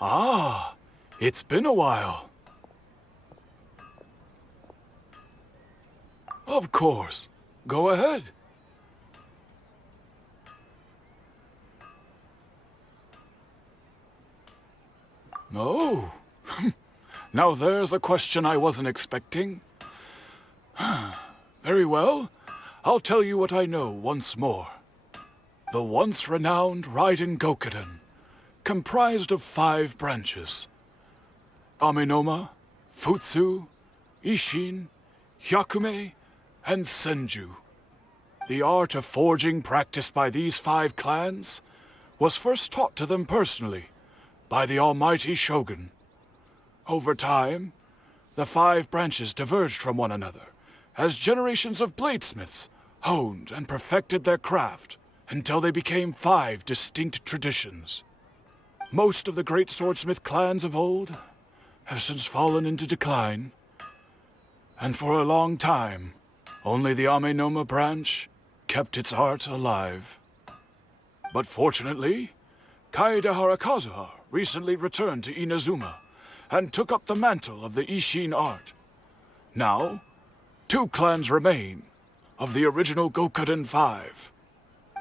Ah, it's been a while. Of course. Go ahead. Oh. Now there's a question I wasn't expecting. Very well. I'll tell you what I know once more. The once renowned Raiden Gokuden, comprised of 5 branches. Amenoma, Futsu, Ishin, Hyakume, and Senju. The art of forging practiced by these 5 clans was first taught to them personally by the almighty Shogun. Over time, the 5 branches diverged from one another as generations of bladesmiths honed and perfected their craft until they became 5 distinct traditions. Most of the great swordsmith clans of old have since fallen into decline, and for a long time, only the Amenoma branch kept its art alive. But fortunately, Kaedehara Kazuha recently returned to Inazuma and took up the mantle of the Ishin art. Now, 2 clans remain of the original Gokuden 5.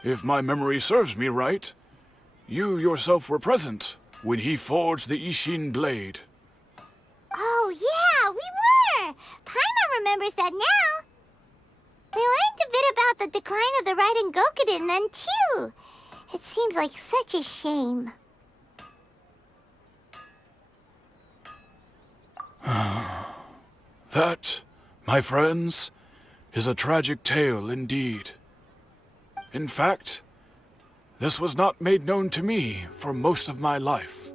If my memory serves me right, you yourself were present when he forged the Ishin blade. Oh, yeah, we were! Paimon remembers that now. They learned a bit about the decline of the Raiden Gokuden then, too. It seems like such a shame. That, my friends, is a tragic tale indeed. In fact, this was not made known to me for most of my life.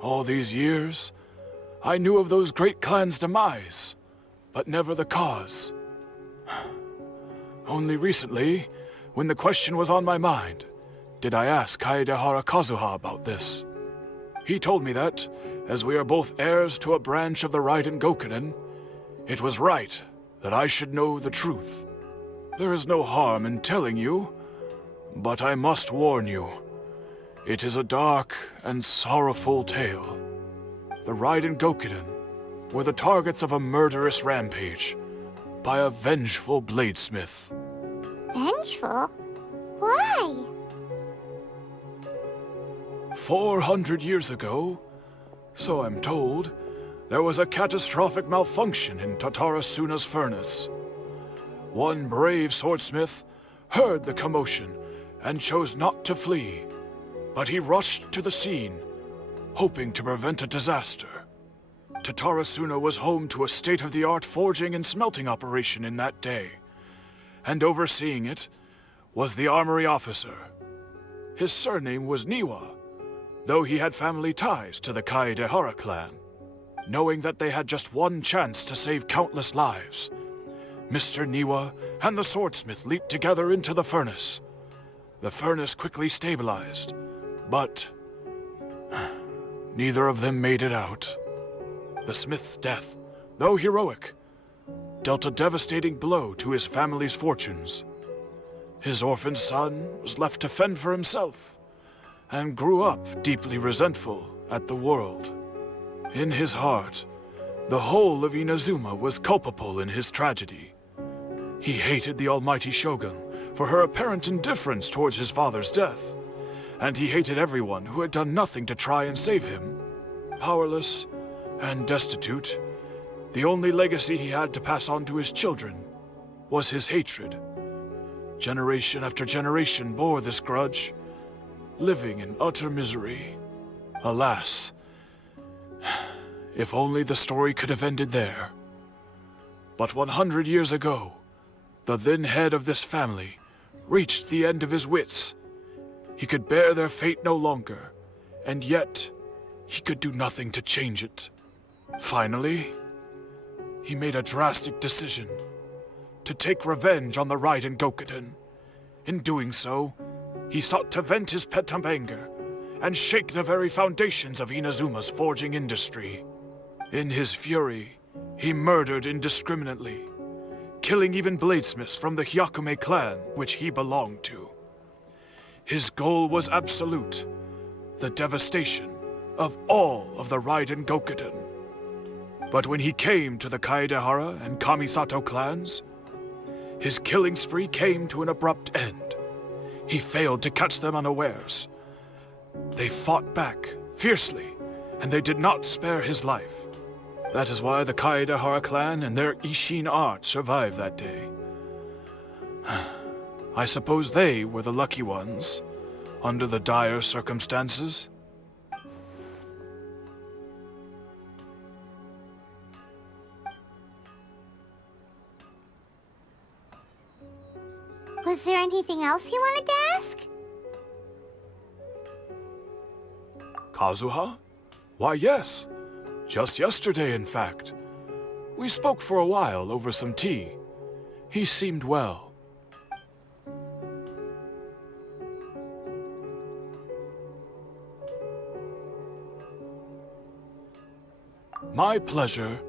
All these years, I knew of those great clans' demise, but never the cause. Only recently, when the question was on my mind, did I ask Kaedehara Kazuha about this. He told me that, as we are both heirs to a branch of the Raiden Gokuden, it was right that I should know the truth. There is no harm in telling you, but I must warn you. It is a dark and sorrowful tale. The Raiden Gokuden were the targets of a murderous rampage by a vengeful bladesmith. Vengeful? Why? 400 years ago, so I'm told, there was a catastrophic malfunction in Tatarasuna's furnace. One brave swordsmith heard the commotion and chose not to flee, but he rushed to the scene, hoping to prevent a disaster. Tatarasuna was home to a state-of-the-art forging and smelting operation in that day, and overseeing it was the armory officer. His surname was Niwa, though he had family ties to the Kaedehara clan. Knowing that they had just one chance to save countless lives, Mr. Niwa and the swordsmith leaped together into the furnace. The furnace quickly stabilized, but neither of them made it out. The smith's death, though heroic, dealt a devastating blow to his family's fortunes. His orphaned son was left to fend for himself, and grew up deeply resentful at the world. In his heart, the whole of Inazuma was culpable in his tragedy. He hated the almighty Shogun for her apparent indifference towards his father's death, and he hated everyone who had done nothing to try and save him. Powerless and destitute, the only legacy he had to pass on to his children was his hatred. Generation after generation bore this grudge, living in utter misery. Alas, if only the story could have ended there. But 100 years ago, the then head of this family reached the end of his wits. He could bear their fate no longer, and yet he could do nothing to change it. Finally, he made a drastic decision to take revenge on the Raiden Gokuden. In doing so, he sought to vent his pent anger and shake the very foundations of Inazuma's forging industry. In his fury, he murdered indiscriminately, killing even bladesmiths from the Hyakume clan, which he belonged to. His goal was absolute, the devastation of all of the Raiden Gokuden. But when he came to the Kaedehara and Kamisato clans, his killing spree came to an abrupt end. He failed to catch them unawares. They fought back fiercely, and they did not spare his life. That is why the Kaedehara clan and their Ishin art survived that day. I suppose they were the lucky ones, under the dire circumstances. Was there anything else you wanted to ask? Kazuha? Why, yes. Just yesterday, in fact. We spoke for a while over some tea. He seemed well. My pleasure.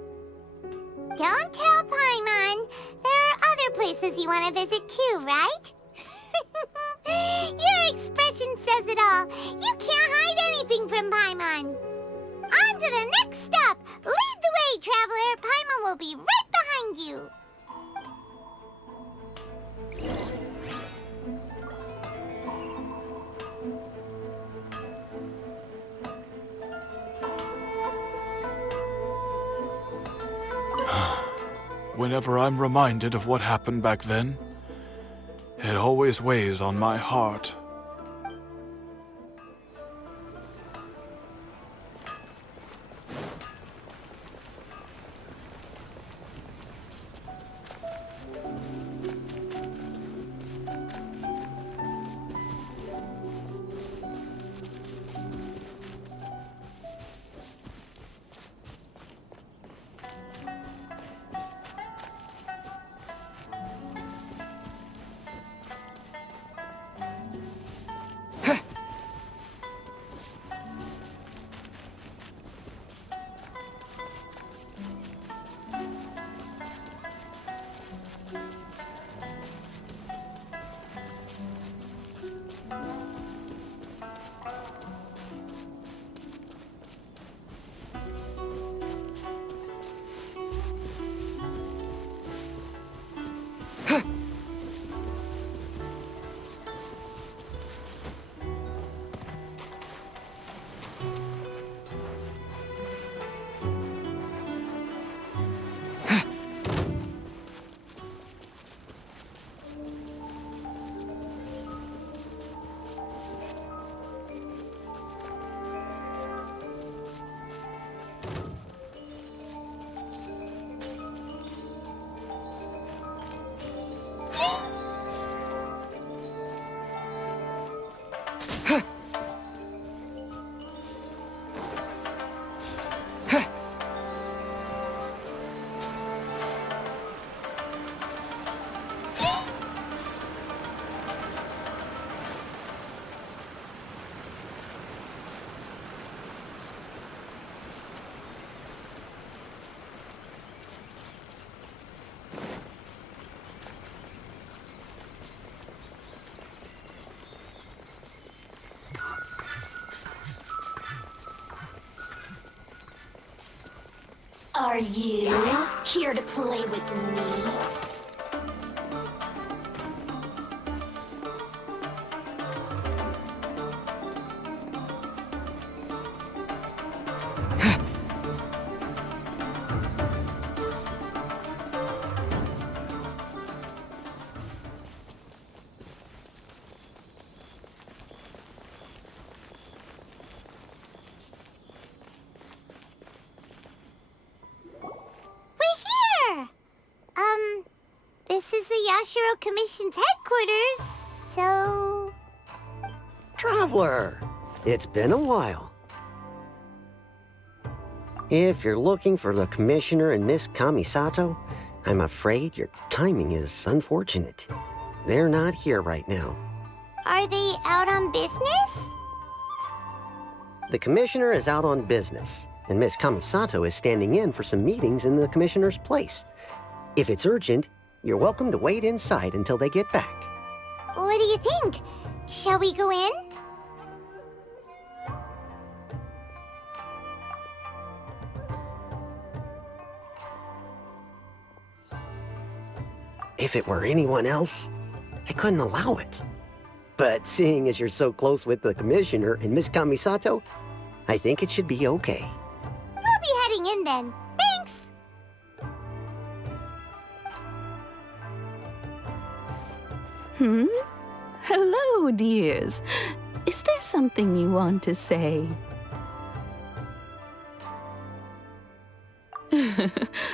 Don't tell Paimon. There are other places you want to visit too, right? Your expression says it all. You can't hide anything from Paimon. On to the next stop. Lead the way, traveler. Paimon will be right behind you. Whenever I'm reminded of what happened back then, it always weighs on my heart. Are you here to play with me? This is the Yashiro Commission's headquarters, so... Traveler, it's been a while. If you're looking for the Commissioner and Miss Kamisato, I'm afraid your timing is unfortunate. They're not here right now. Are they out on business? The Commissioner is out on business, and Miss Kamisato is standing in for some meetings in the Commissioner's place. If it's urgent, you're welcome to wait inside until they get back. What do you think? Shall we go in? If it were anyone else, I couldn't allow it. But seeing as you're so close with the Commissioner and Miss Kamisato, I think it should be okay. We'll be heading in then. Thanks! Hello, dears. Is there something you want to say?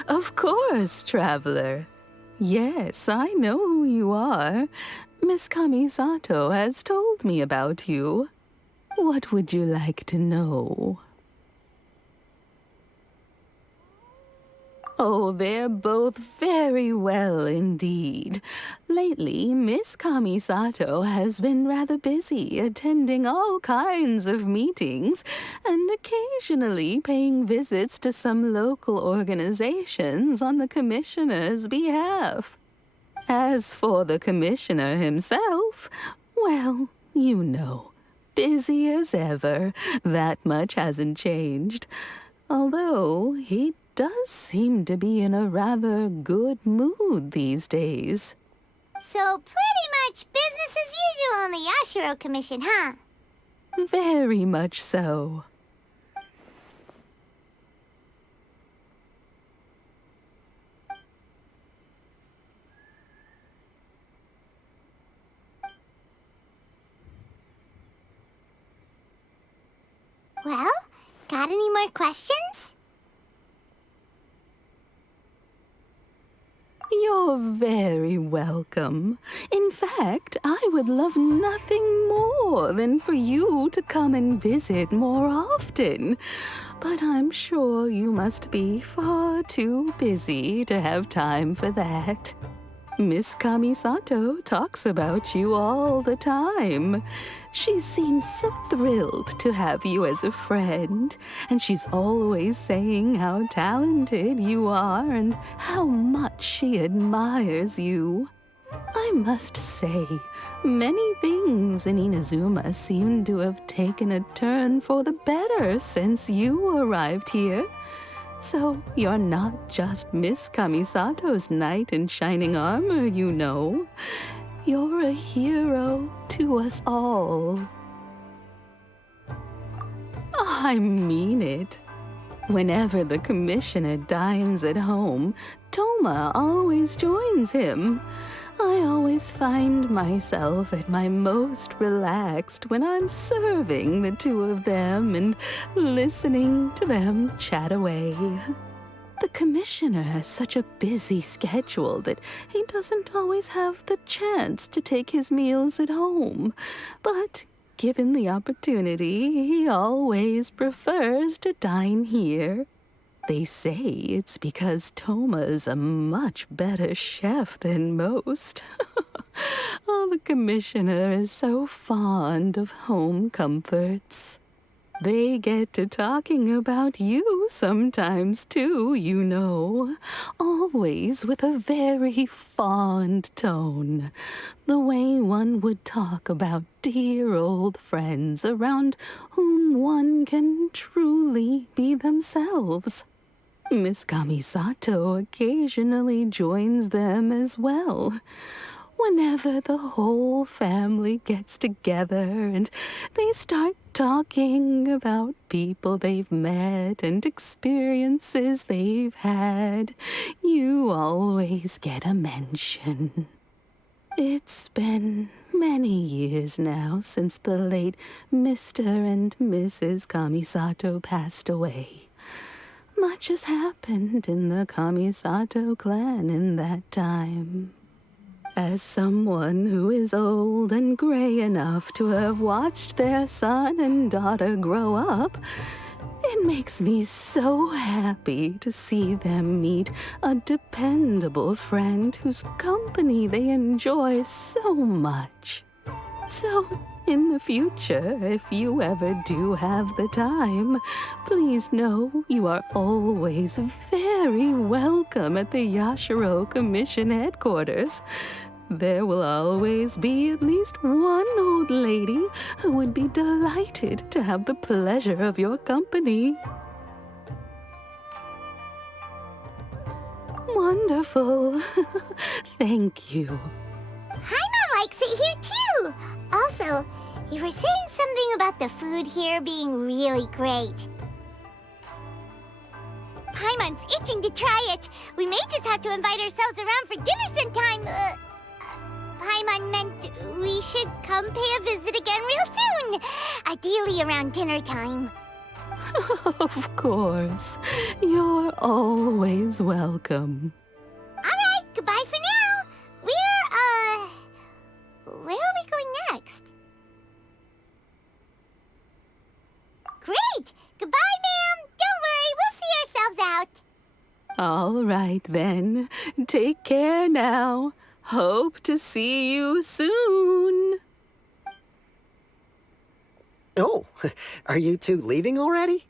Of course, traveler. Yes, I know who you are. Miss Kamisato has told me about you. What would you like to know? Oh, they're both very well indeed. Lately, Miss Kamisato has been rather busy attending all kinds of meetings and occasionally paying visits to some local organizations on the Commissioner's behalf. As for the Commissioner himself, well, you know, busy as ever. That much hasn't changed. Although he does seem to be in a rather good mood these days. So pretty much business as usual on the Yashiro Commission, huh? Very much so. Well, got any more questions? You're very welcome. In fact, I would love nothing more than for you to come and visit more often. But I'm sure you must be far too busy to have time for that. Miss Kamisato talks about you all the time. She seems so thrilled to have you as a friend, and she's always saying how talented you are and how much she admires you. I must say, many things in Inazuma seem to have taken a turn for the better since you arrived here. So you're not just Miss Kamisato's knight in shining armor, you know. You're a hero to us all. I mean it. Whenever the Commissioner dines at home, Toma always joins him. I always find myself at my most relaxed when I'm serving the two of them and listening to them chat away. The Commissioner has such a busy schedule that he doesn't always have the chance to take his meals at home. But given the opportunity, he always prefers to dine here. They say it's because Toma's a much better chef than most. Oh, the Commissioner is so fond of home comforts. They get to talking about you sometimes, too, you know. Always with a very fond tone. The way one would talk about dear old friends around whom one can truly be themselves. Miss Kamisato occasionally joins them as well. Whenever the whole family gets together and they start talking about people they've met and experiences they've had, you always get a mention. It's been many years now since the late Mr. and Mrs. Kamisato passed away. Much has happened in the Kamisato clan in that time. As someone who is old and gray enough to have watched their son and daughter grow up, it makes me so happy to see them meet a dependable friend whose company they enjoy so much. So, in the future, if you ever do have the time, please know you are always very welcome at the Yashiro Commission headquarters. There will always be at least one old lady who would be delighted to have the pleasure of your company. Wonderful. Thank you. Paimon likes it here too. Also, you were saying something about the food here being really great. Paimon's itching to try it. We may just have to invite ourselves around for dinner sometime. Paimon meant we should come pay a visit again real soon. Ideally around dinner time. Of course. You're always welcome. Alright, goodbye for now. Where are we going next? Great! Goodbye, ma'am! Don't worry, we'll see ourselves out. All right, then. Take care now. Hope to see you soon. Oh, are you two leaving already?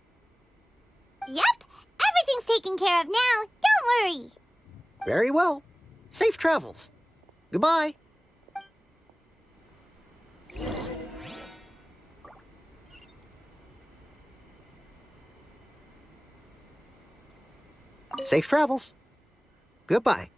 Yep, everything's taken care of now. Don't worry. Very well. Safe travels. Goodbye. Safe travels. Goodbye.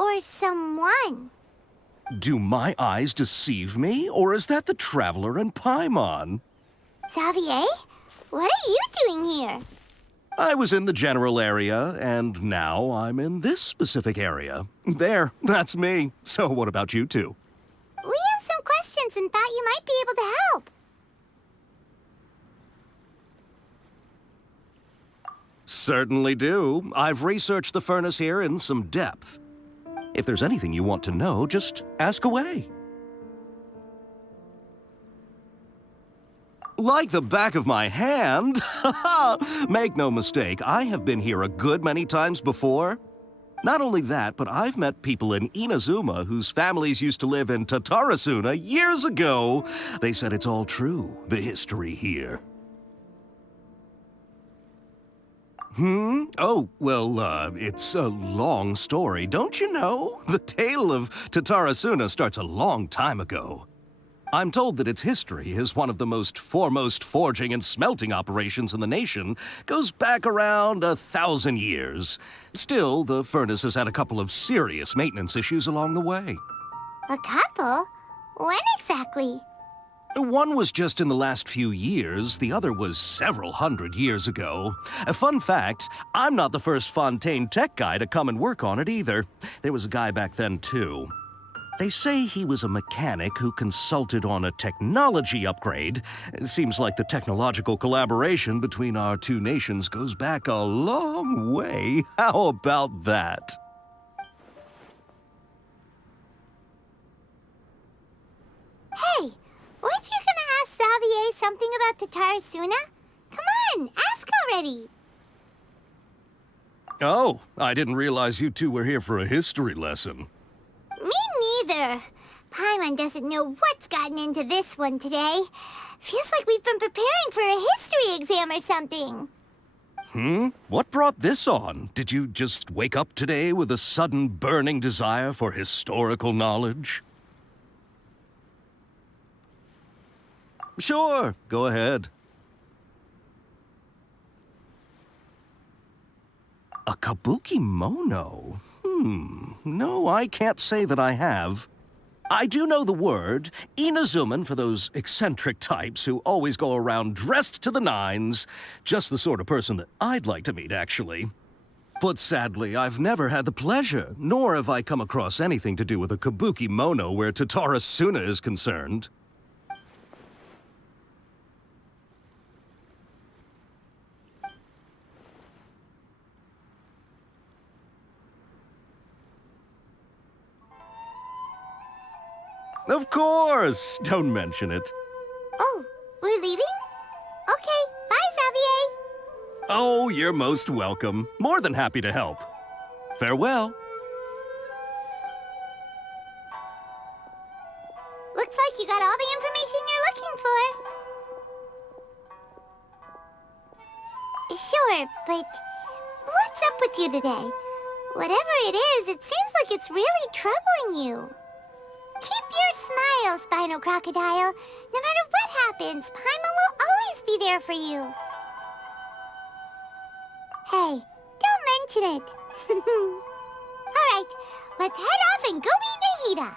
Or someone. Do my eyes deceive me, or is that the Traveler and Paimon? Xavier? What are you doing here? I was in the general area, and now I'm in this specific area. There, that's me. So what about you two? We have some questions and thought you might be able to help. Certainly do. I've researched the furnace here in some depth. If there's anything you want to know, just ask away. Like the back of my hand? Make no mistake, I have been here a good many times before. Not only that, but I've met people in Inazuma whose families used to live in Tatarasuna years ago. They said it's all true, the history here. Oh, well, it's a long story, don't you know? The tale of Tatarasuna starts a long time ago. I'm told that its history is one of the most foremost forging and smelting operations in the nation, goes back around 1,000 years. Still, the furnace has had a couple of serious maintenance issues along the way. A couple? When exactly? One was just in the last few years, the other was several hundred years ago. A fun fact, I'm not the first Fontaine tech guy to come and work on it either. There was a guy back then too. They say he was a mechanic who consulted on a technology upgrade. It seems like the technological collaboration between our two nations goes back a long way. How about that? Hey, weren't you gonna ask Xavier something about Tatarasuna? Come on, ask already. Oh, I didn't realize you two were here for a history lesson. Me neither. Paimon doesn't know what's gotten into this one today. Feels like we've been preparing for a history exam or something. What brought this on? Did you just wake up today with a sudden burning desire for historical knowledge? Sure, go ahead. A kabuki mono? No, I can't say that I have. I do know the word, Inazuman for those eccentric types who always go around dressed to the nines. Just the sort of person that I'd like to meet, actually. But sadly, I've never had the pleasure, nor have I come across anything to do with a kabuki mono where Tatarasuna is concerned. Of course! Don't mention it. Oh, we're leaving? Okay, bye, Xavier. Oh, you're most welcome. More than happy to help. Farewell. Looks like you got all the information you're looking for. Sure, but what's up with you today? Whatever it is, it seems like it's really troubling you. Keep your smile, Spinal Crocodile. No matter what happens, Paimon will always be there for you. Hey, don't mention it. All right, let's head off and go meet Nahida.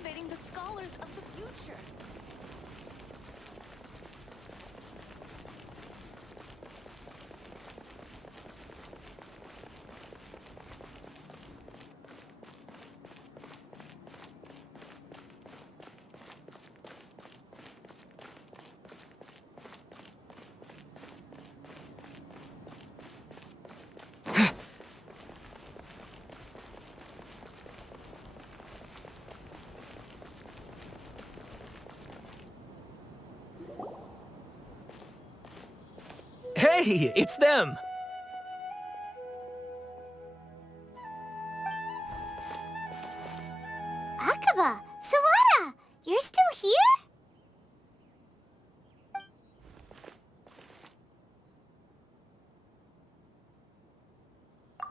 cultivating the scholars of the future. Hey, it's them! Akaba, Sawada, you're still here?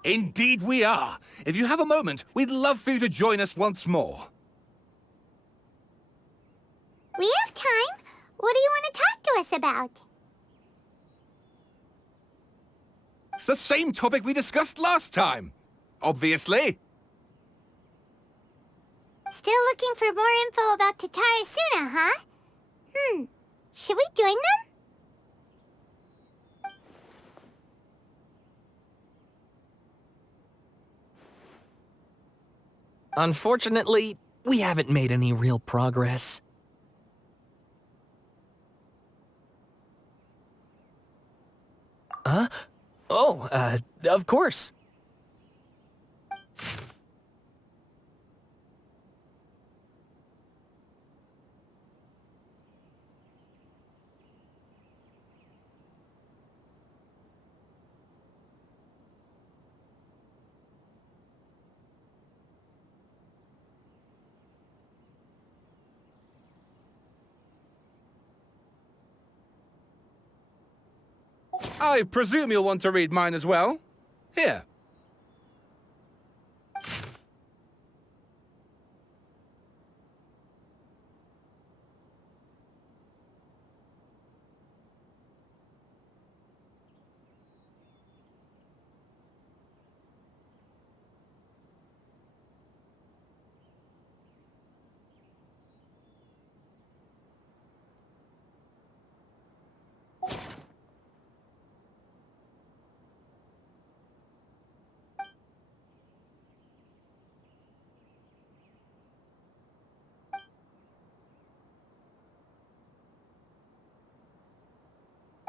Indeed we are. If you have a moment, we'd love for you to join us once more. We have time. What do you want to talk to us about? It's the same topic we discussed last time. Obviously. Still looking for more info about Tatarasuna, huh? Should we join them? Unfortunately, we haven't made any real progress. Huh? Oh, of course. I presume you'll want to read mine as well. Here.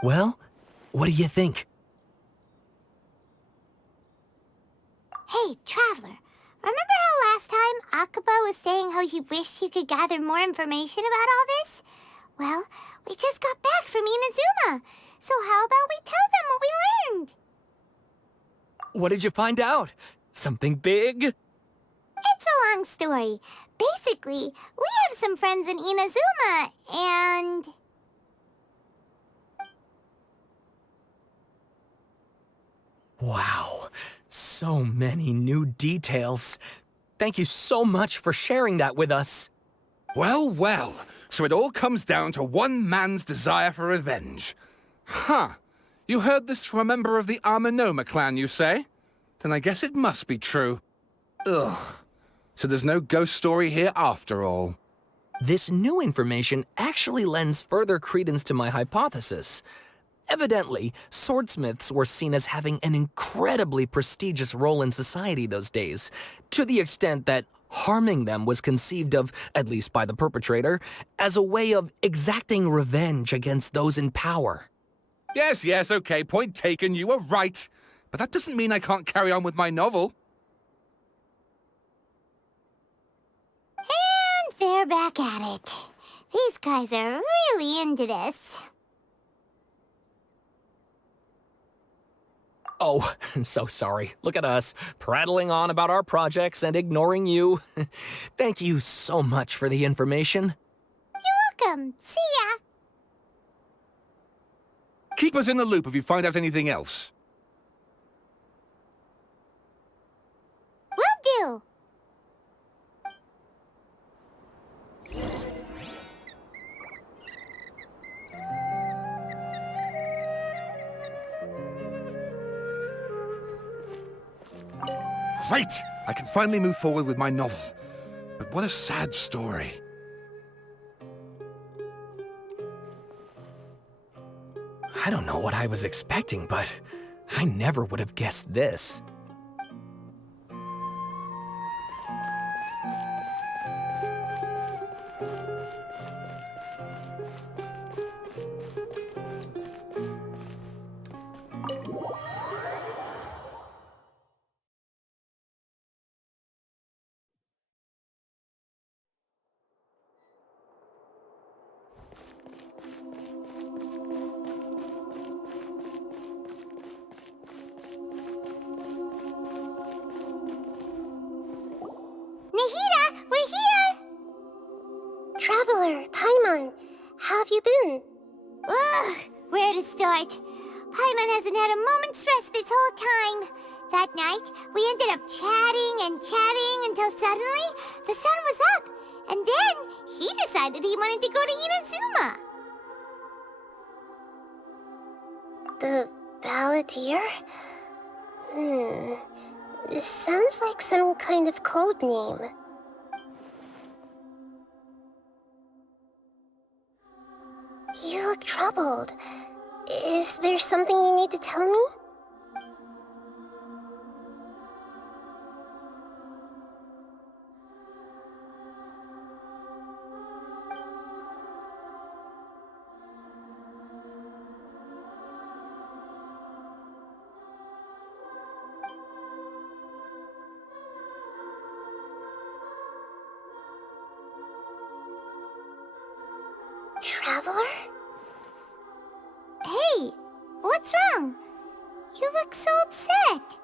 Well, what do you think? Hey, Traveler. Remember how last time Akaba was saying how he wished he could gather more information about all this? Well, we just got back from Inazuma. So how about we tell them what we learned? What did you find out? Something big? It's a long story. Basically, we have some friends in Inazuma, and... Wow, so many new details. Thank you so much for sharing that with us. Well, well. So it all comes down to one man's desire for revenge. Huh. You heard this from a member of the Armanoma clan, you say? Then I guess it must be true. Ugh. So there's no ghost story here after all. This new information actually lends further credence to my hypothesis. Evidently, swordsmiths were seen as having an incredibly prestigious role in society those days, to the extent that harming them was conceived of, at least by the perpetrator, as a way of exacting revenge against those in power. Yes, okay, point taken, you were right. But that doesn't mean I can't carry on with my novel. And they're back at it. These guys are really into this. Oh, so sorry. Look at us, prattling on about our projects and ignoring you. Thank you so much for the information. You're welcome. See ya. Keep us in the loop if you find out anything else. Will do. Great! I can finally move forward with my novel. But what a sad story. I don't know what I was expecting, but I never would have guessed this. Nahida, we're here! Traveler, Paimon, how have you been? Ugh, where to start? Paimon hasn't had a moment's rest this whole time. That night, we ended up chatting and chatting until suddenly the sun was up. And then he decided he wanted to go to Inazuma. The Balladeer? It sounds like some kind of code name. You look troubled. Is there something you need to tell me? Traveler? Hey, what's wrong? You look so upset.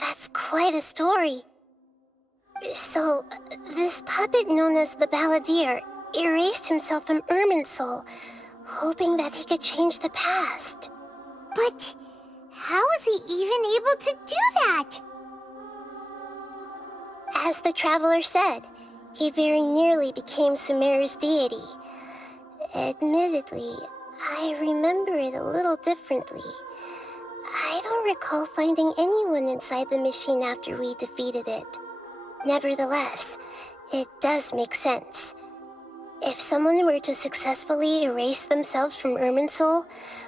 That's quite a story. So, this puppet known as the Balladeer erased himself from Irminsul, hoping that he could change the past. But how was he even able to do that? As the Traveler said, he very nearly became Sumeru's deity. Admittedly, I remember it a little differently. I don't recall finding anyone inside the machine after we defeated it. Nevertheless, it does make sense. If someone were to successfully erase themselves from Irminsul,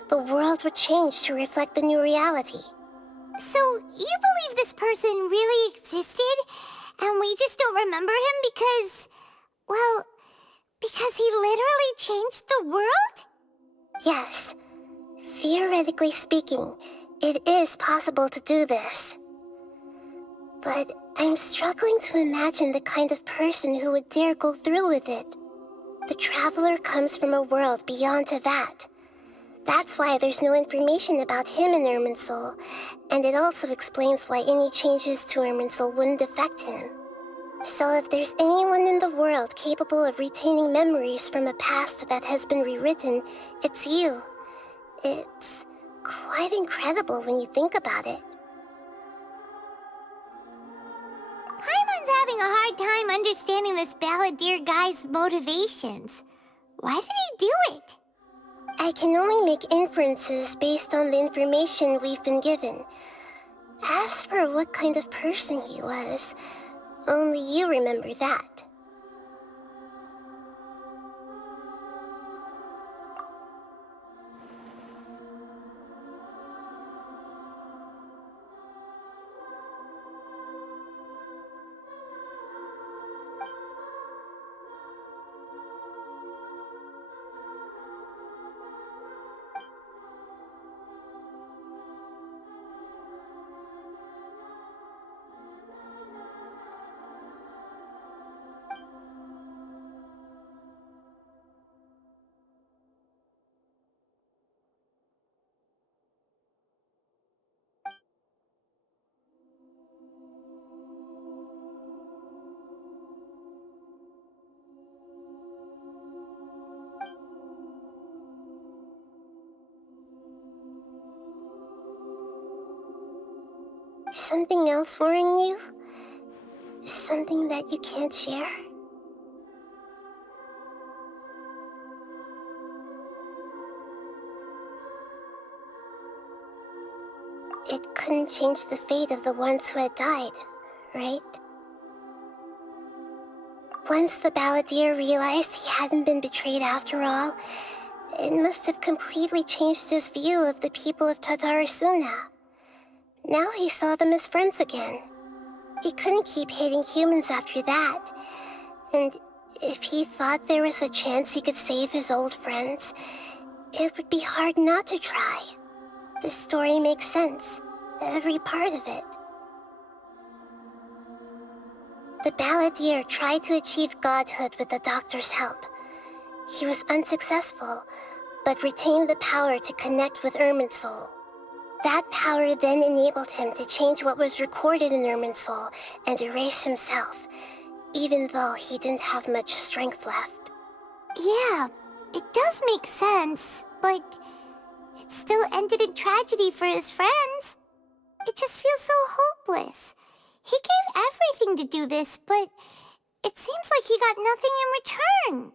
the world would change to reflect the new reality. So, you believe this person really existed, and we just don't remember him because... well, because he literally changed the world? Yes. Theoretically speaking, it is possible to do this. But I'm struggling to imagine the kind of person who would dare go through with it. The Traveler comes from a world beyond Tevat. That's why there's no information about him in Irminsul, and it also explains why any changes to Irminsul wouldn't affect him. So if there's anyone in the world capable of retaining memories from a past that has been rewritten, it's you. It's quite incredible when you think about it. Paimon's having a hard time understanding this Balladeer guy's motivations. Why did he do it? I can only make inferences based on the information we've been given. As for what kind of person he was, only you remember that. Something else worrying you? Something that you can't share? It couldn't change the fate of the ones who had died, right? Once the balladeer realized he hadn't been betrayed after all, it must have completely changed his view of the people of Tatarasuna. Now he saw them as friends again. He couldn't keep hating humans after that. And if he thought there was a chance he could save his old friends, it would be hard not to try. The story makes sense, every part of it. The balladeer tried to achieve godhood with the doctor's help. He was unsuccessful, but retained the power to connect with Irminsul. That power then enabled him to change what was recorded in Irminsul and erase himself, even though he didn't have much strength left. Yeah, it does make sense, but it still ended in tragedy for his friends. It just feels so hopeless. He gave everything to do this, but it seems like he got nothing in return.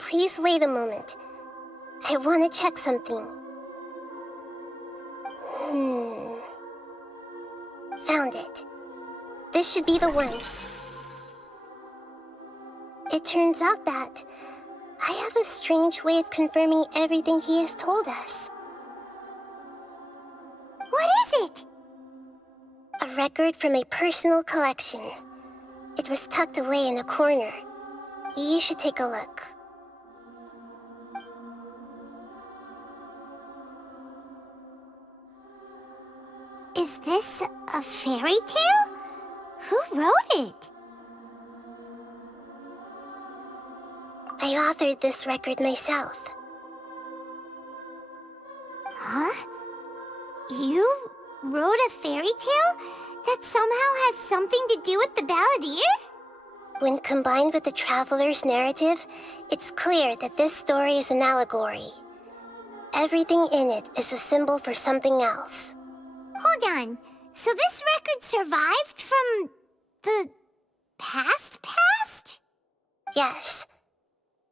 Please wait a moment. I want to check something. Found it. This should be the one. It turns out that I have a strange way of confirming everything he has told us. What is it? A record from a personal collection. It was tucked away in a corner. You should take a look. Is this a fairy tale? Who wrote it? I authored this record myself. Huh? You wrote a fairy tale that somehow has something to do with the balladeer? When combined with the traveler's narrative, it's clear that this story is an allegory. Everything in it is a symbol for something else. Hold on. So this record survived from the past? Yes.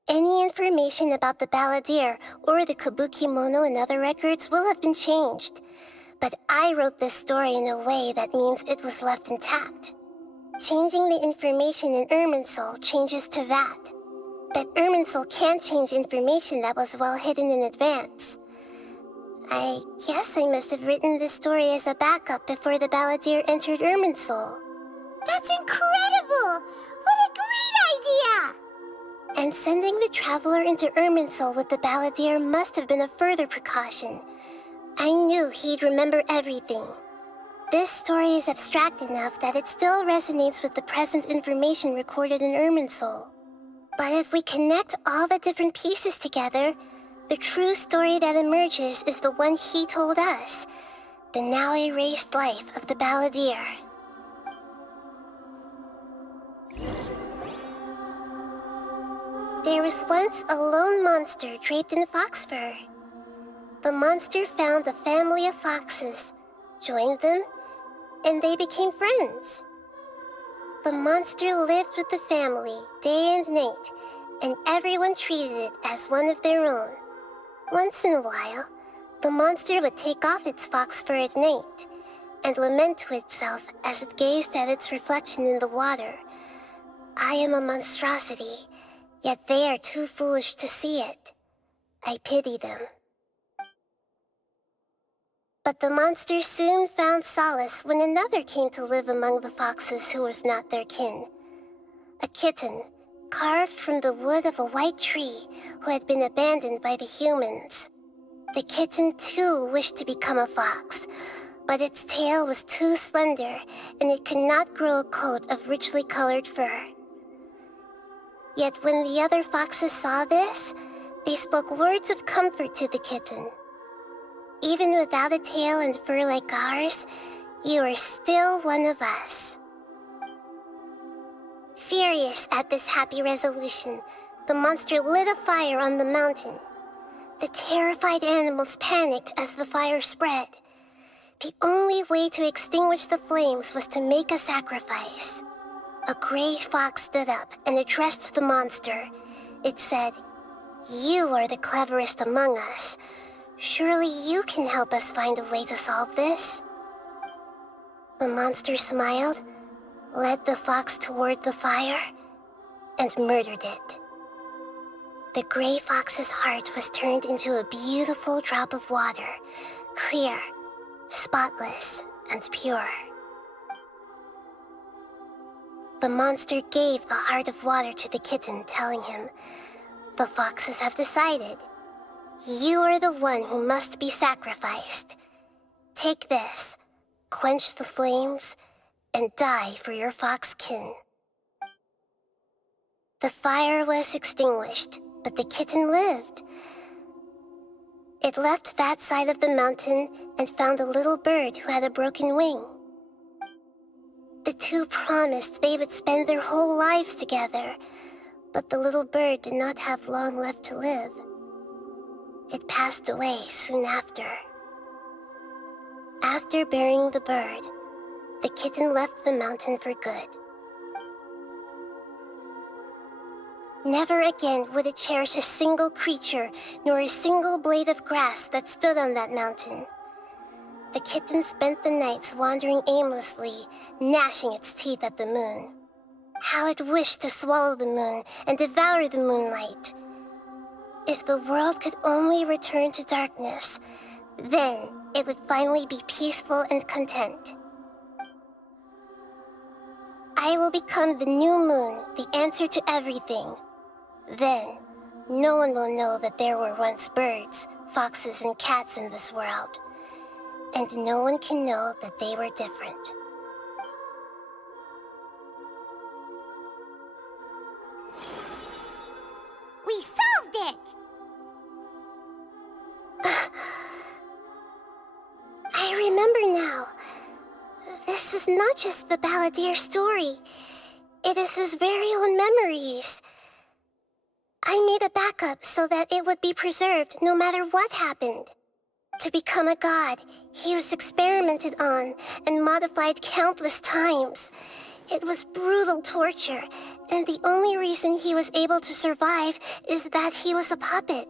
Any information about the balladeer or the kabuki mono in other records will have been changed. But I wrote this story in a way that means it was left intact. Changing the information in Irminsul changes to that. But Irminsul can't change information that was well hidden in advance. I guess I must have written this story as a backup before the balladeer entered Irminsul. That's incredible! What a great idea! And sending the traveler into Irminsul with the balladeer must have been a further precaution. I knew he'd remember everything. This story is abstract enough that it still resonates with the present information recorded in Irminsul. But if we connect all the different pieces together, the true story that emerges is the one he told us, the now erased life of the balladeer. There was once a lone monster draped in fox fur. The monster found a family of foxes, joined them, and they became friends. The monster lived with the family day and night, and everyone treated it as one of their own. Once in a while, the monster would take off its fox fur at night and lament to itself as it gazed at its reflection in the water. I am a monstrosity, yet they are too foolish to see it. I pity them. But the monster soon found solace when another came to live among the foxes who was not their kin. A kitten, carved from the wood of a white tree who had been abandoned by the humans. The kitten too wished to become a fox, but its tail was too slender and it could not grow a coat of richly colored fur. Yet when the other foxes saw this, they spoke words of comfort to the kitten. Even without a tail and fur like ours, you are still one of us. Furious at this happy resolution, the monster lit a fire on the mountain. The terrified animals panicked as the fire spread. The only way to extinguish the flames was to make a sacrifice. A gray fox stood up and addressed the monster. It said, "You are the cleverest among us. Surely you can help us find a way to solve this." The monster smiled, led the fox toward the fire, and murdered it. The gray fox's heart was turned into a beautiful drop of water, clear, spotless, and pure. The monster gave the heart of water to the kitten, telling him, "The foxes have decided. You are the one who must be sacrificed. Take this, quench the flames, and die for your fox kin." The fire was extinguished, but the kitten lived. It left that side of the mountain and found a little bird who had a broken wing. The two promised they would spend their whole lives together, but the little bird did not have long left to live. It passed away soon after. After burying the bird, the kitten left the mountain for good. Never again would it cherish a single creature nor a single blade of grass that stood on that mountain. The kitten spent the nights wandering aimlessly, gnashing its teeth at the moon. How it wished to swallow the moon and devour the moonlight. If the world could only return to darkness, then it would finally be peaceful and content. I will become the new moon, the answer to everything. Then, no one will know that there were once birds, foxes, and cats in this world. And no one can know that they were different. We solved it! I remember now. This is not just the Balladeer story. It is his very own memories. I made a backup so that it would be preserved no matter what happened. To become a god, he was experimented on and modified countless times. It was brutal torture, and the only reason he was able to survive is that he was a puppet.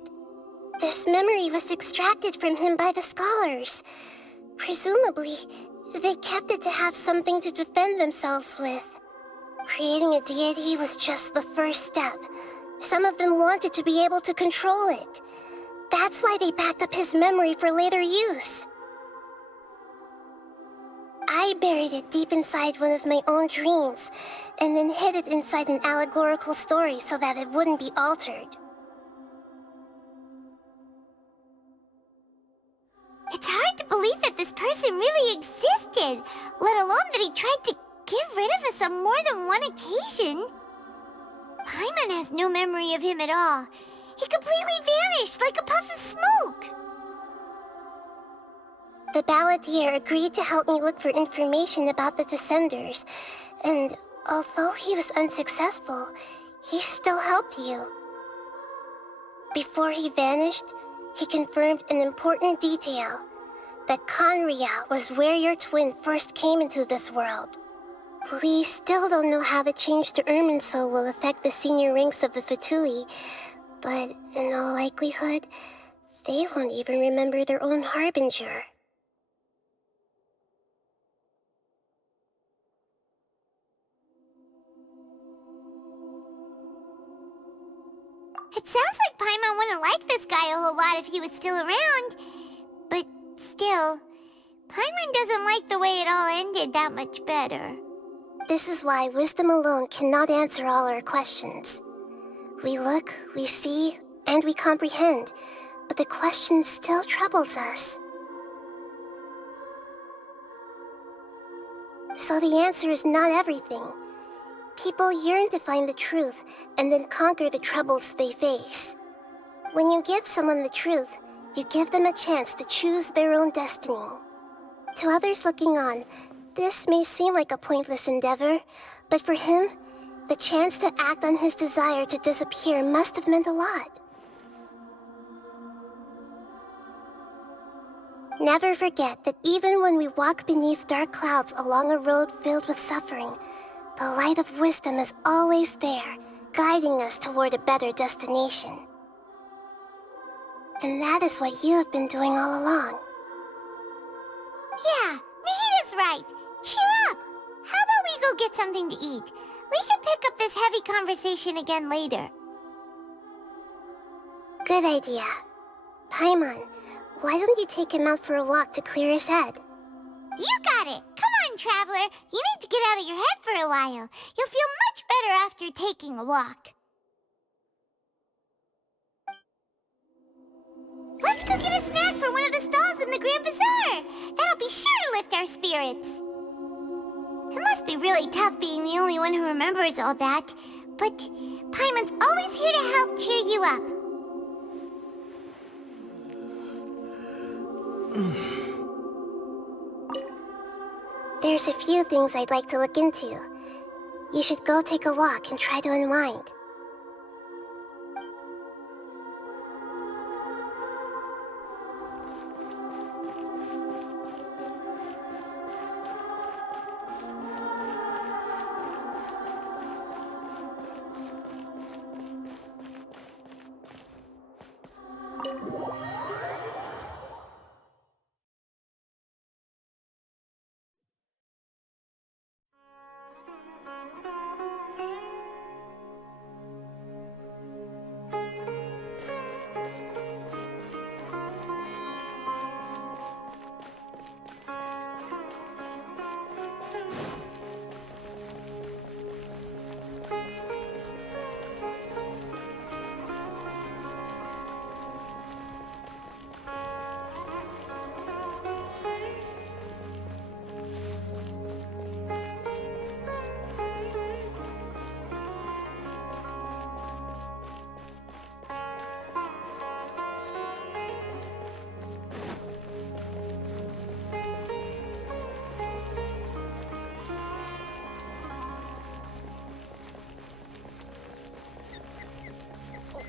This memory was extracted from him by the scholars. Presumably, they kept it to have something to defend themselves with. Creating a deity was just the first step. Some of them wanted to be able to control it. That's why they backed up his memory for later use. I buried it deep inside one of my own dreams, and then hid it inside an allegorical story so that it wouldn't be altered. It's hard to believe that this person really existed, let alone that he tried to get rid of us on more than one occasion. Paimon has no memory of him at all. He completely vanished like a puff of smoke. The Balladeer agreed to help me look for information about the Descenders, and although he was unsuccessful, he still helped you. Before he vanished, he confirmed an important detail, that Conria was where your twin first came into this world. We still don't know how the change to Irminsul will affect the senior ranks of the Fatui, but in all likelihood, they won't even remember their own Harbinger. It sounds like Paimon wouldn't like this guy a whole lot if he was still around. But still, Paimon doesn't like the way it all ended that much better. This is why wisdom alone cannot answer all our questions. We look, we see, and we comprehend, but the question still troubles us. So the answer is not everything. People yearn to find the truth and then conquer the troubles they face. When you give someone the truth, You give them a chance to choose their own destiny. To others looking on, this may seem like a pointless endeavor, but for him, the chance to act on his desire to disappear must have meant a lot. Never forget that even when we walk beneath dark clouds along a road filled with suffering, the light of wisdom is always there, guiding us toward a better destination. And that is what you have been doing all along. Yeah, Nahita's right. Cheer up! How about we go get something to eat? We can pick up this heavy conversation again later. Good idea. Paimon, why don't you take him out for a walk to clear his head? You got it! Come on, Traveler! You need to get out of your head for a while. You'll feel much better after taking a walk. Let's go get a snack from one of the stalls in the Grand Bazaar! That'll be sure to lift our spirits. It must be really tough being the only one who remembers all that, but Paimon's always here to help cheer you up. There's a few things I'd like to look into. You should go take a walk and try to unwind.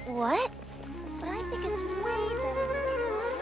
What? But I think it's way better to stay on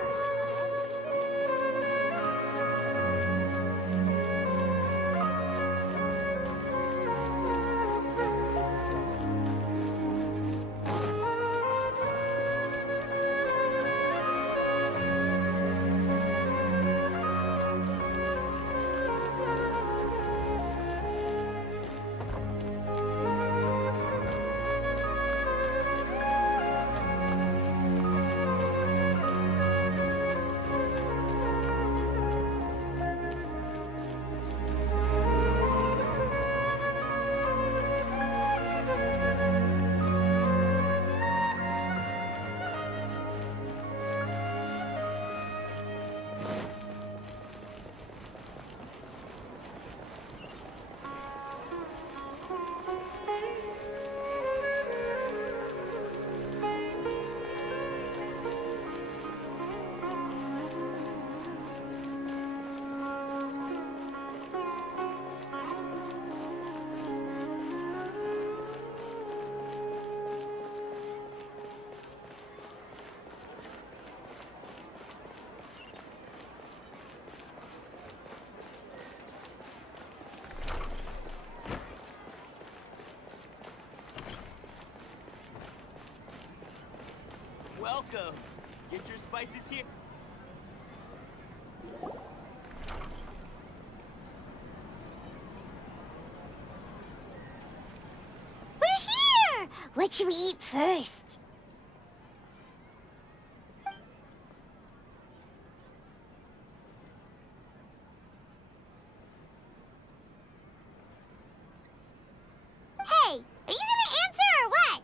Welcome. Get your spices here. We're here! What should we eat first? Hey, are you gonna answer or what?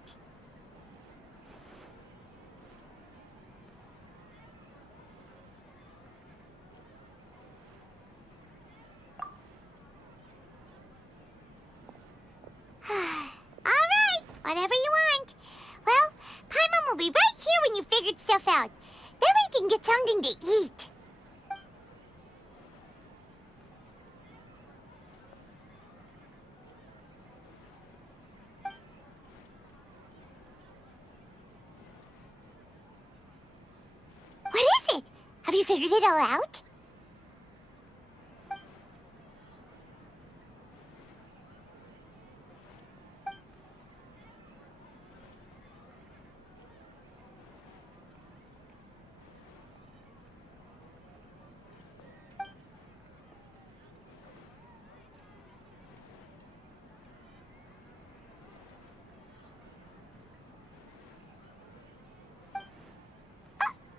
Alright, whatever you want. Well, Paimon will be right here when you figured stuff out. Then we can get something to eat. What is it? Have you figured it all out?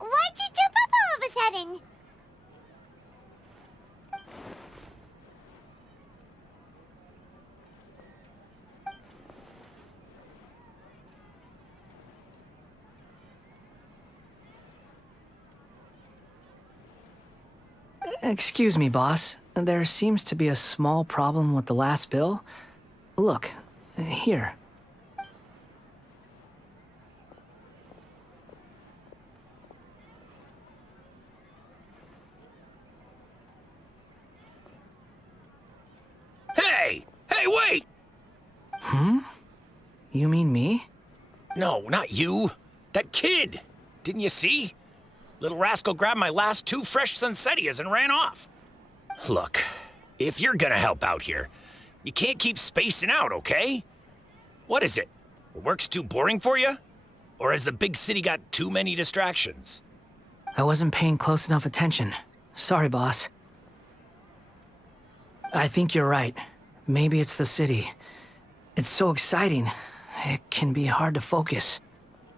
Why'd you jump up all of a sudden? Excuse me, boss. There seems to be a small problem with the last bill. Look, here. Hey! Hey, wait! You mean me? No, not you. That kid! Didn't you see? Little rascal grabbed my last 2 fresh Sunsettias and ran off. Look, if you're gonna help out here, you can't keep spacing out, okay? What is it? Work's too boring for you? Or has the big city got too many distractions? I wasn't paying close enough attention. Sorry, boss. I think you're right. Maybe it's the city. It's so exciting. It can be hard to focus.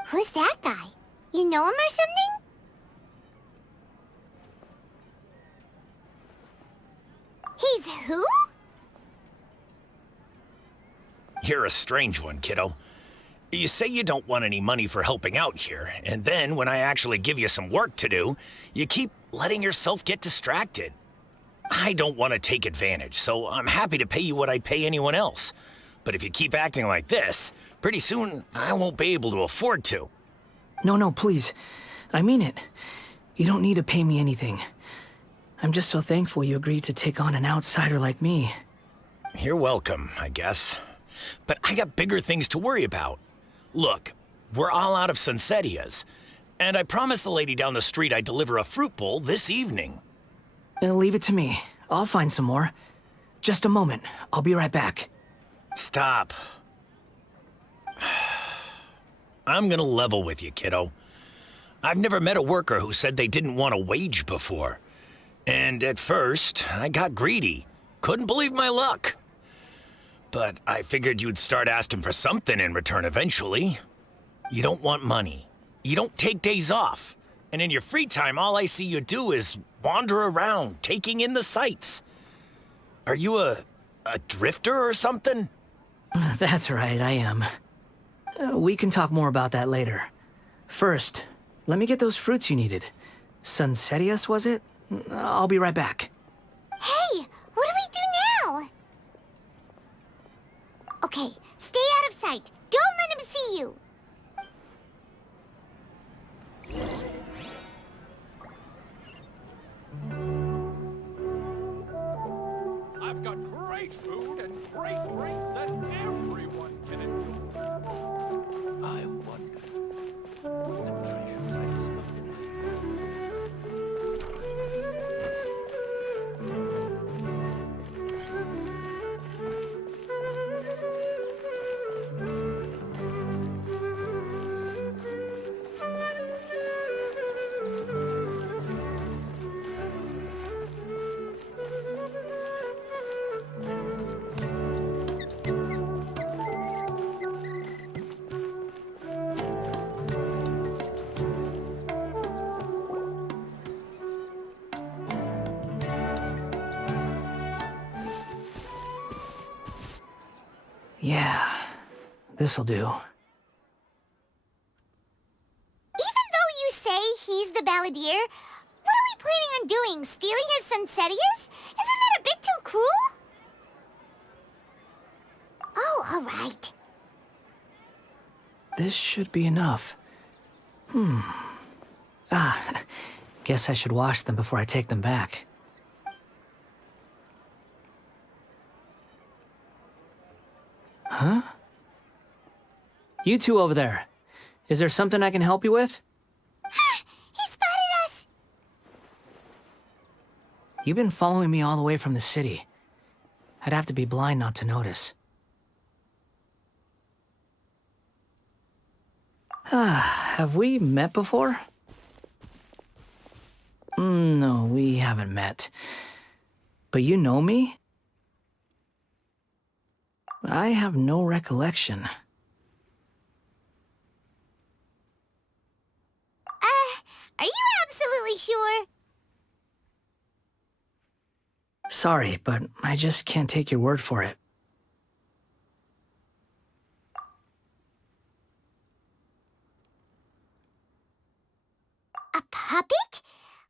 Who's that guy? You know him or something? He's who? You're a strange one, kiddo. You say you don't want any money for helping out here, and then when I actually give you some work to do, you keep letting yourself get distracted. I don't want to take advantage, so I'm happy to pay you what I'd pay anyone else. But if you keep acting like this, pretty soon I won't be able to afford to. No, please. I mean it. You don't need to pay me anything. I'm just so thankful you agreed to take on an outsider like me. You're welcome, I guess. But I got bigger things to worry about. Look, we're all out of Sunsettias, and I promised the lady down the street I'd deliver a fruit bowl this evening. Leave it to me. I'll find some more. Just a moment. I'll be right back. Stop. I'm gonna level with you, kiddo. I've never met a worker who said they didn't want a wage before. And at first, I got greedy. Couldn't believe my luck. But I figured you'd start asking for something in return eventually. You don't want money. You don't take days off. And in your free time, all I see you do is wander around, taking in the sights. Are you a drifter or something? That's right, I am. We can talk more about that later. First, let me get those fruits you needed. Sunsettias, was it? I'll be right back. Hey, what do we do now? Okay, stay out of sight. Don't let him see you. I've got great food and great drinks that everyone can enjoy. I wonder what the treasures I discovered. Yeah, this'll do. Even though you say he's the balladeer, what are we planning on doing? Stealing his Sunsettias? Isn't that a bit too cruel? Oh, all right. This should be enough. Guess I should wash them before I take them back. Huh? You two over there. Is there something I can help you with? He spotted us! You've been following me all the way from the city. I'd have to be blind not to notice. Have we met before? No, we haven't met. But you know me? I have no recollection. Are you absolutely sure? Sorry, but I just can't take your word for it. A puppet?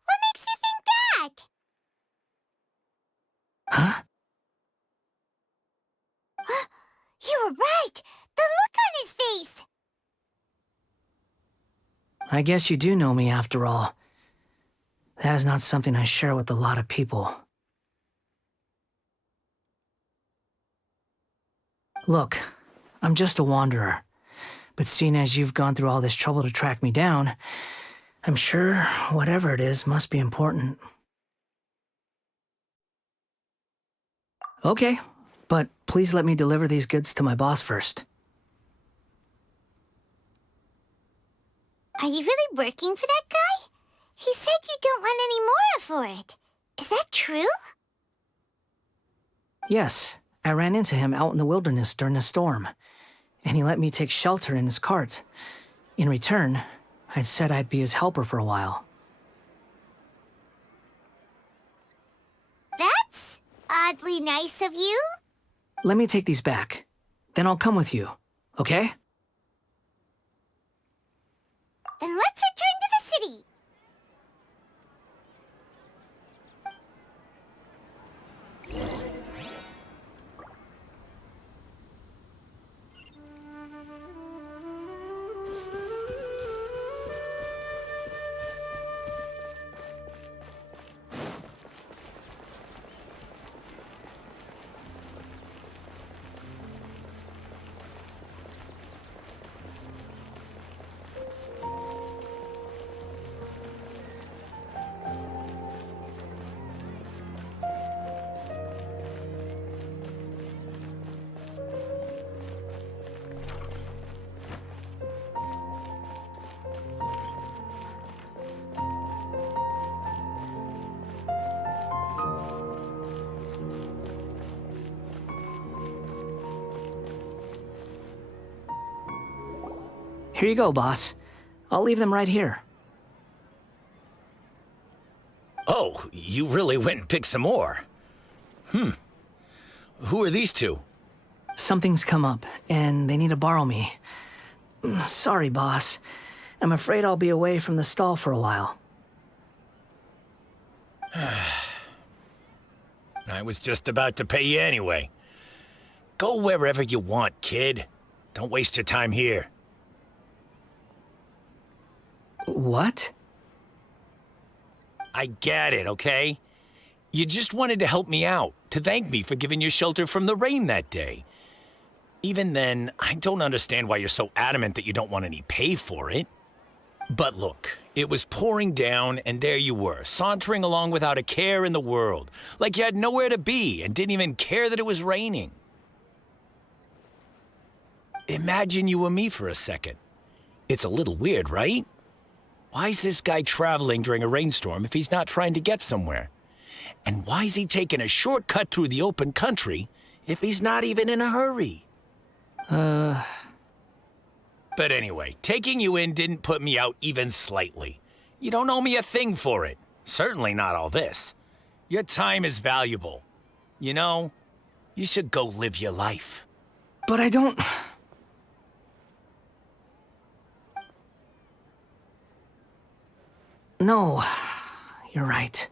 What makes you think that? Huh? You were right! The look on his face! I guess you do know me after all. That is not something I share with a lot of people. Look, I'm just a wanderer. But seeing as you've gone through all this trouble to track me down, I'm sure whatever it is must be important. Okay, but please let me deliver these goods to my boss first. Are you really working for that guy? He said you don't want any more for it. Is that true? Yes, I ran into him out in the wilderness during a storm, and he let me take shelter in his cart. In return, I said I'd be his helper for a while. That's oddly nice of you. Let me take these back. Then I'll come with you, okay? Then let's return to the city. Here you go, boss. I'll leave them right here. Oh, you really went and picked some more. Who are these two? Something's come up, and they need to borrow me. Sorry, boss. I'm afraid I'll be away from the stall for a while. I was just about to pay you anyway. Go wherever you want, kid. Don't waste your time here. What? I get it, okay? You just wanted to help me out, to thank me for giving you shelter from the rain that day. Even then, I don't understand why you're so adamant that you don't want any pay for it. But look, it was pouring down, and there you were, sauntering along without a care in the world, like you had nowhere to be and didn't even care that it was raining. Imagine you were me for a second. It's a little weird, right? Why is this guy traveling during a rainstorm if he's not trying to get somewhere? And why is he taking a shortcut through the open country if he's not even in a hurry? But anyway, taking you in didn't put me out even slightly. You don't owe me a thing for it. Certainly not all this. Your time is valuable. You know, you should go live your life. But I don't... No, you're right.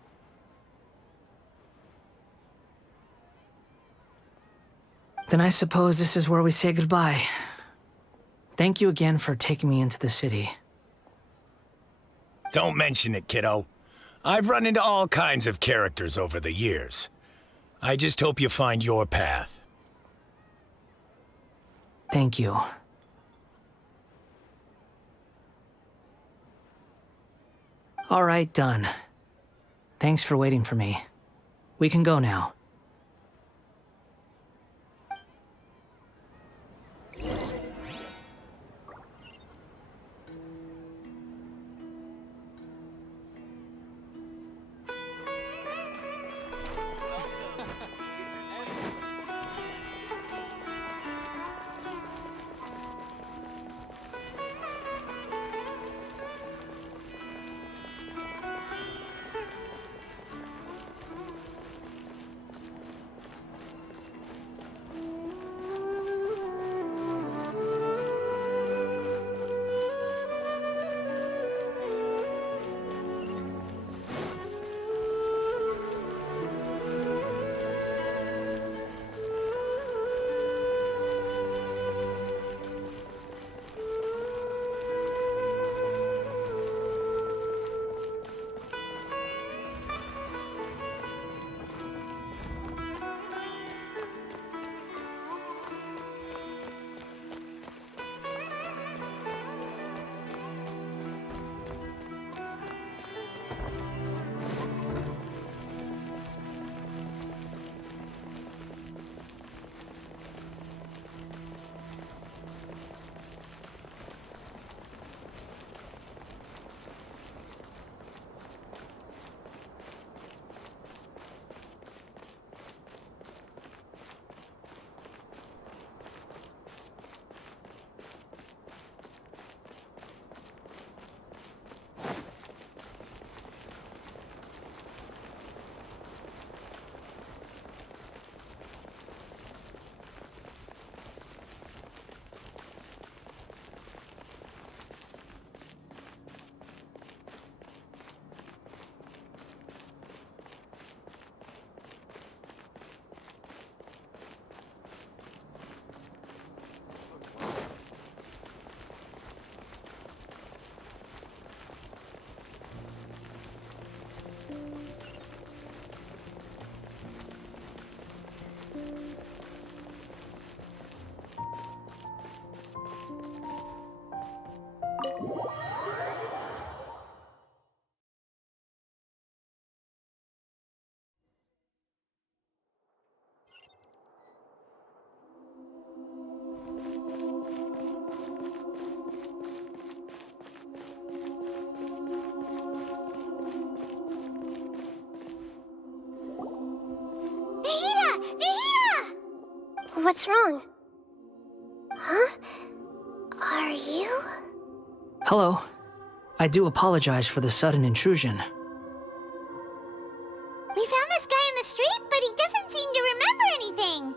Then I suppose this is where we say goodbye. Thank you again for taking me into the city. Don't mention it, kiddo. I've run into all kinds of characters over the years. I just hope you find your path. Thank you. All right, done. Thanks for waiting for me. We can go now. What's wrong? Huh? Are you? Hello. I do apologize for the sudden intrusion. We found this guy in the street, but he doesn't seem to remember anything.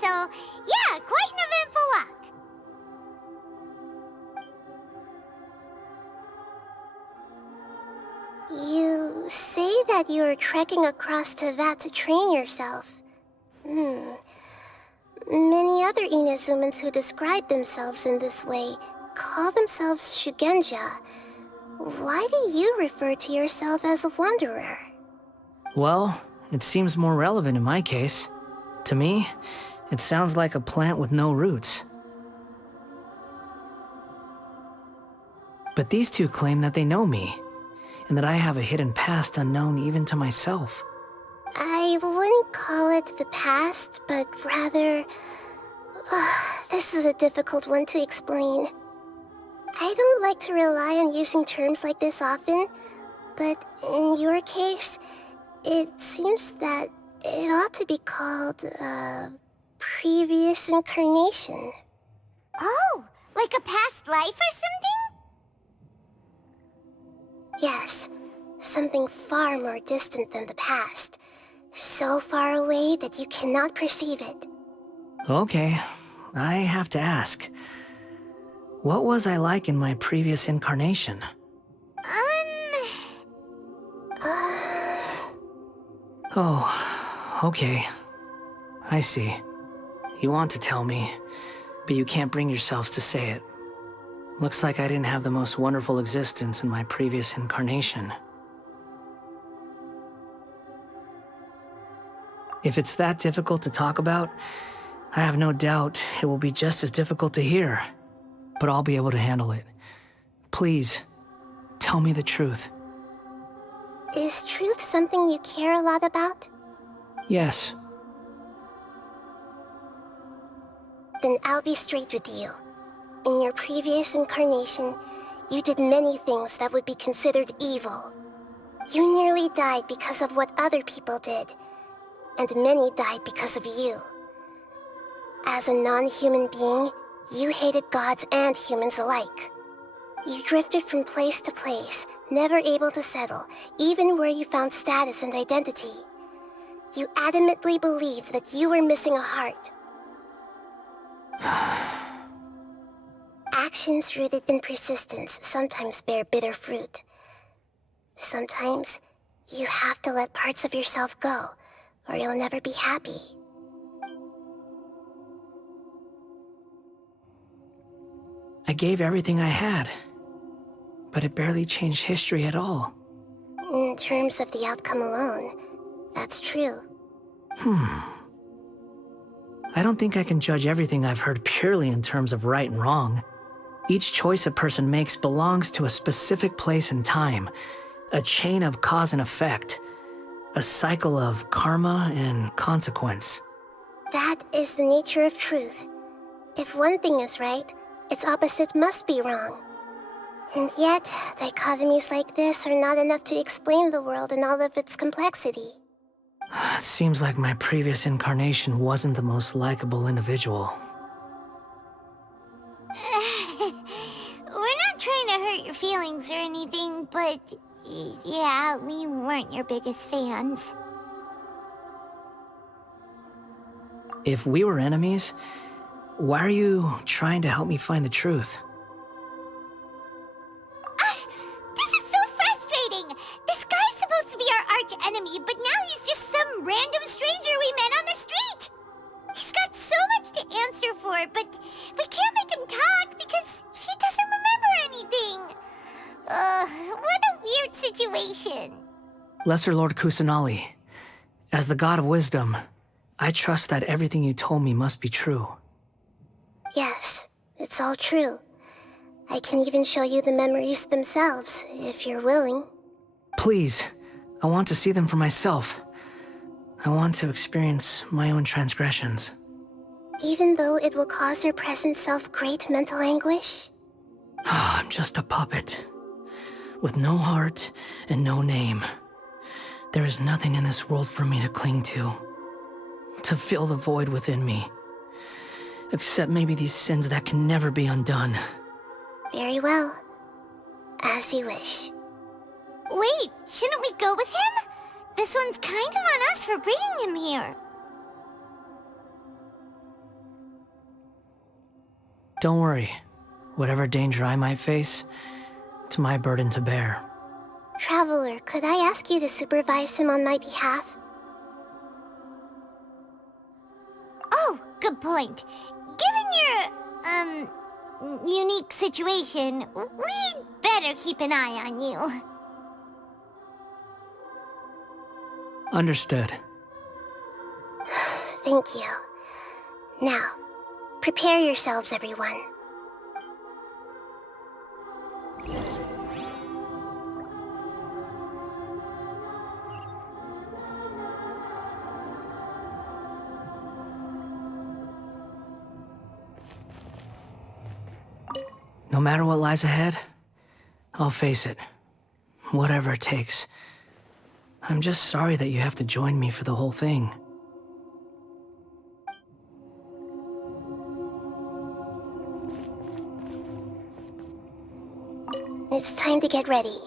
So, yeah, quite an eventful walk. You say that you're trekking across Teyvat to train yourself. Many other Inazumans who describe themselves in this way call themselves Shugenja. Why do you refer to yourself as a wanderer? Well, it seems more relevant in my case. To me, it sounds like a plant with no roots. But these two claim that they know me, and that I have a hidden past unknown even to myself. I wouldn't call it the past, but rather... this is a difficult one to explain. I don't like to rely on using terms like this often, but in your case, it seems that it ought to be called, previous incarnation. Oh, like a past life or something? Yes, something far more distant than the past. So far away that you cannot perceive it. Okay, I have to ask. What was I like in my previous incarnation? Oh, okay. I see. You want to tell me, but you can't bring yourselves to say it. Looks like I didn't have the most wonderful existence in my previous incarnation. If it's that difficult to talk about, I have no doubt it will be just as difficult to hear. But I'll be able to handle it. Please, tell me the truth. Is truth something you care a lot about? Yes. Then I'll be straight with you. In your previous incarnation, you did many things that would be considered evil. You nearly died because of what other people did, and many died because of you. As a non-human being, you hated gods and humans alike. You drifted from place to place, never able to settle, even where you found status and identity. You adamantly believed that you were missing a heart. Actions rooted in persistence sometimes bear bitter fruit. Sometimes, you have to let parts of yourself go, or you'll never be happy. I gave everything I had, but it barely changed history at all. In terms of the outcome alone, that's true. I don't think I can judge everything I've heard purely in terms of right and wrong. Each choice a person makes belongs to a specific place and time, a chain of cause and effect, a cycle of karma and consequence. That is the nature of truth. If one thing is right, its opposite must be wrong. And yet, dichotomies like this are not enough to explain the world in all of its complexity. It seems like my previous incarnation wasn't the most likable individual. We're not trying to hurt your feelings or anything, but yeah, we weren't your biggest fans. If we were enemies, why are you trying to help me find the truth? This is so frustrating! This guy's supposed to be our arch enemy, but now he's just some random stranger we met on the street! He's got so much to answer for, but we can't make him talk because he doesn't remember anything. What a weird situation. Lesser Lord Kusanali, as the god of wisdom, I trust that everything you told me must be true. Yes, it's all true. I can even show you the memories themselves, if you're willing. Please, I want to see them for myself. I want to experience my own transgressions. Even though it will cause your present self great mental anguish? I'm just a puppet, with no heart and no name. There is nothing in this world for me to cling to fill the void within me. Except maybe these sins that can never be undone. Very well. As you wish. Wait, shouldn't we go with him? This one's kind of on us for bringing him here. Don't worry. Whatever danger I might face, it's my burden to bear. Traveler, could I ask you to supervise him on my behalf? Oh, good point. Given your, unique situation, we'd better keep an eye on you. Understood. Thank you. Now, prepare yourselves, everyone. No matter what lies ahead, I'll face it. Whatever it takes. I'm just sorry that you have to join me for the whole thing. It's time to get ready.